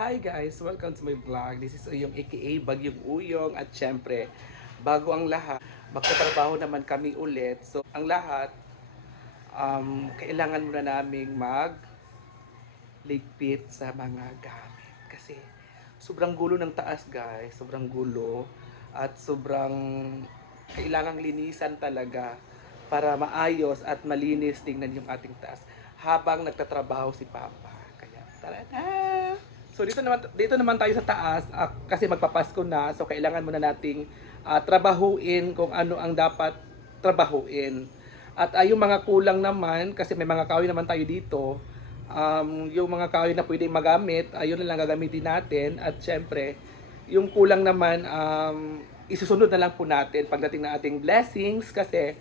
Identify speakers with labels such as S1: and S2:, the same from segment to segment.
S1: Hi guys! Welcome to my vlog. This is Uyong aka Bagyong Uyong at syempre, bago ang lahat, magtatrabaho naman kami ulit. So, ang lahat, um, kailangan muna naming mag ligpit sa mga gamit. Kasi, sobrang gulo ng taas guys. Sobrang gulo. At sobrang kailangang linisan talaga para maayos at malinis tingnan yung ating taas habang nagtatrabaho si Papa. Kaya, tara na! So dito naman dito naman tayo sa taas ah, kasi magpapasko na so kailangan muna nating ah, trabahuin kung ano ang dapat trabahuin. At ah, yung mga kulang naman kasi may mga kahoy naman tayo dito. Um, yung mga kahoy na pwedeng magamit, ayun na lang gagamitin natin at syempre yung kulang naman um, isusunod na lang po natin pagdating ng ating blessings kasi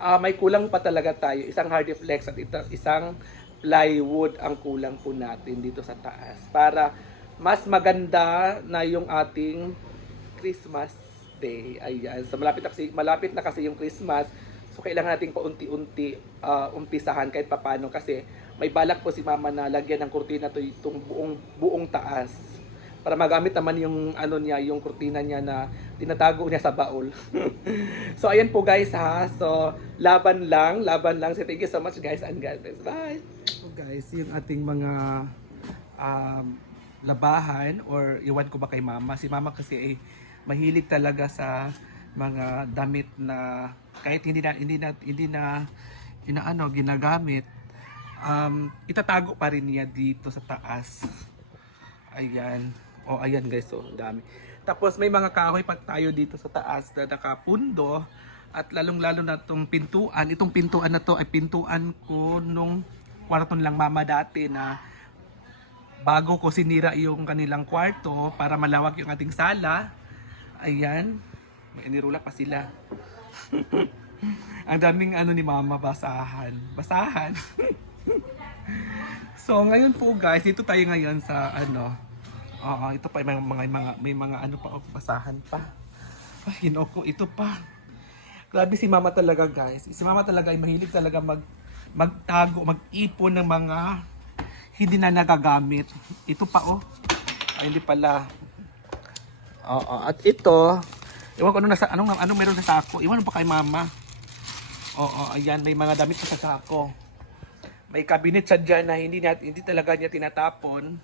S1: ah, may kulang pa talaga tayo. Isang hard flex at ita- isang plywood ang kulang po natin dito sa taas para mas maganda na yung ating Christmas day. Ayan. So malapit na kasi, malapit na kasi yung Christmas. So kailangan nating paunti-unti ah, umpisahan kahit papano kasi may balak po si Mama na lagyan ng kurtina to itong buong buong taas para magamit naman yung ano niya, yung kurtina niya na tinatago niya sa baul. so ayan po guys ha. So laban lang, laban lang. So thank you so much guys and God. Bye. So guys, yung ating mga um, labahan or iwan ko ba kay mama. Si mama kasi ay mahilig talaga sa mga damit na kahit hindi na hindi na hindi na inaano ginagamit um, itatago pa rin niya dito sa taas. Ayan. O ayan guys, so ang dami. Tapos may mga kahoy pa tayo dito sa taas na nakapundo at lalong-lalo na itong pintuan. Itong pintuan na to ay pintuan ko nung kwarton lang mama dati na bago ko sinira yung kanilang kwarto para malawak yung ating sala. Ayan. May inirula pa sila. Ang daming ano ni mama, basahan. Basahan. so ngayon po guys, dito tayo ngayon sa ano. Oo, ito pa may mga, mga may mga ano pa oh, basahan pa. Ay, ko, ito pa. Grabe si mama talaga guys. Si mama talaga ay mahilig talaga mag magtago, mag-ipon ng mga hindi na nagagamit. Ito pa oh. Ay, hindi pala. Oo, at ito, Iwan ko ano nasa anong anong meron sa sako. Iwan pa kay mama. Oo, ayan may mga damit pa sa sako. May cabinet sa dyan na hindi niya, hindi talaga niya tinatapon.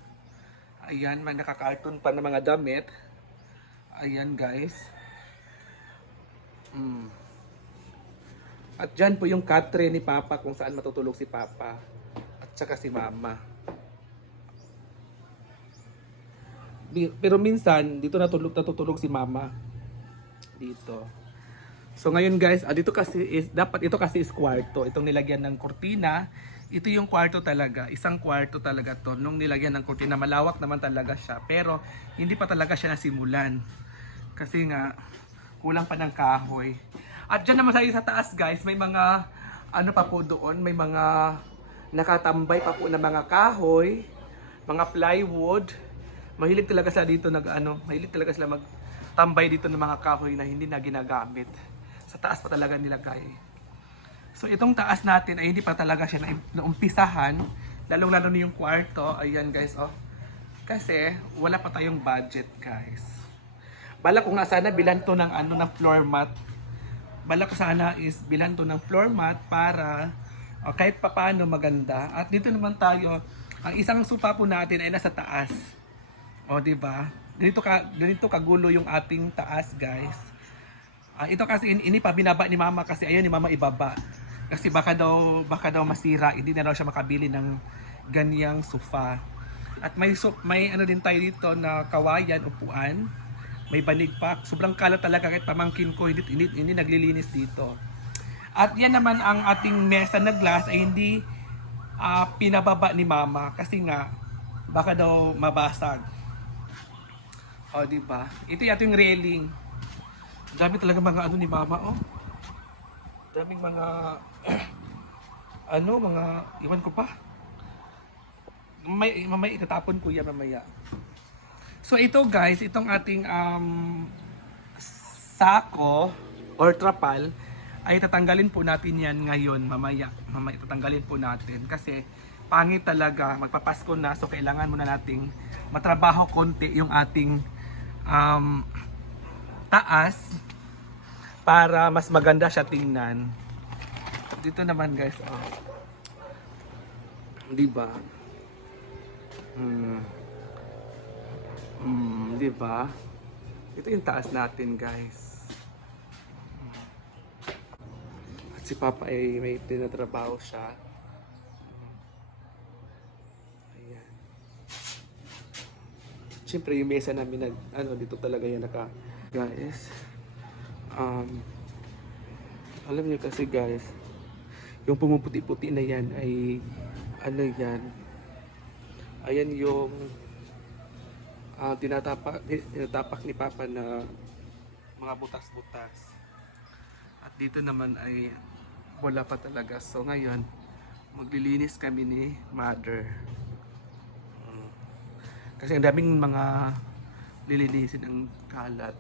S1: Ayan, may nakakarton pa ng mga damit. Ayan guys. Mm. At dyan po yung katre ni Papa kung saan matutulog si Papa. At saka si Mama. Pero minsan, dito natulog, natutulog si Mama dito. So ngayon guys, ah, dito kasi is dapat ito kasi is kwarto. Itong nilagyan ng kurtina, ito yung kwarto talaga. Isang kwarto talaga 'to. Nung nilagyan ng kurtina, malawak naman talaga siya. Pero hindi pa talaga siya nasimulan. Kasi nga kulang pa ng kahoy. At diyan naman sa taas guys, may mga ano pa po doon, may mga nakatambay pa po na mga kahoy, mga plywood. Mahilig talaga sila dito nag ano, mahilig talaga sila magtambay dito ng mga kahoy na hindi na ginagamit. Sa taas pa talaga nilagay. So itong taas natin ay hindi pa talaga siya na- naumpisahan, lalong lalo na yung kwarto. Ayan guys, oh. Kasi wala pa tayong budget, guys. Bala ko nga sana bilan to ng ano ng floor mat. Bala ko sana is bilan to ng floor mat para oh, kahit papaano maganda. At dito naman tayo, ang isang supa po natin ay nasa taas. O, di ba? Ganito ka ganito kagulo yung ating taas, guys. Ah, ito kasi in, ini pa binaba ni Mama kasi ayun ni Mama ibaba. Kasi baka daw baka daw masira, hindi na daw siya makabili ng ganyang sofa. At may so, may ano din tayo dito na kawayan, upuan. May banig pa. Sobrang kalat talaga kahit pamangkin ko hindi, hindi, hindi naglilinis dito. At yan naman ang ating mesa na glass ay hindi ah, pinababa ni Mama kasi nga baka daw mabasag. O, di ba? Ito yung railing. Dami talaga mga ano ni Mama, oh. Daming mga ano, mga iwan ko pa. May mamaya itatapon ko yan mamaya. So ito guys, itong ating um sako or trapal ay tatanggalin po natin yan ngayon mamaya. Mamaya tatanggalin po natin kasi pangit talaga, magpapasko na, so kailangan muna nating matrabaho konti yung ating um, taas para mas maganda siya tingnan. Dito naman guys, oh. Di ba? Hmm. Hmm, di ba? Ito yung taas natin, guys. At si Papa ay may tinatrabaho siya. Ayan. Siyempre, yung mesa namin, nag, ano, dito talaga yan naka... Guys, um, alam niyo kasi guys, yung pumuputi-puti na yan ay, ano yan, ayan yung ah, tinatapak, tinatapak ni Papa na mga butas-butas. At dito naman ay wala pa talaga. So ngayon, maglilinis kami ni Mother. Mm. Kasi ang daming mga lilinisin ang kalat.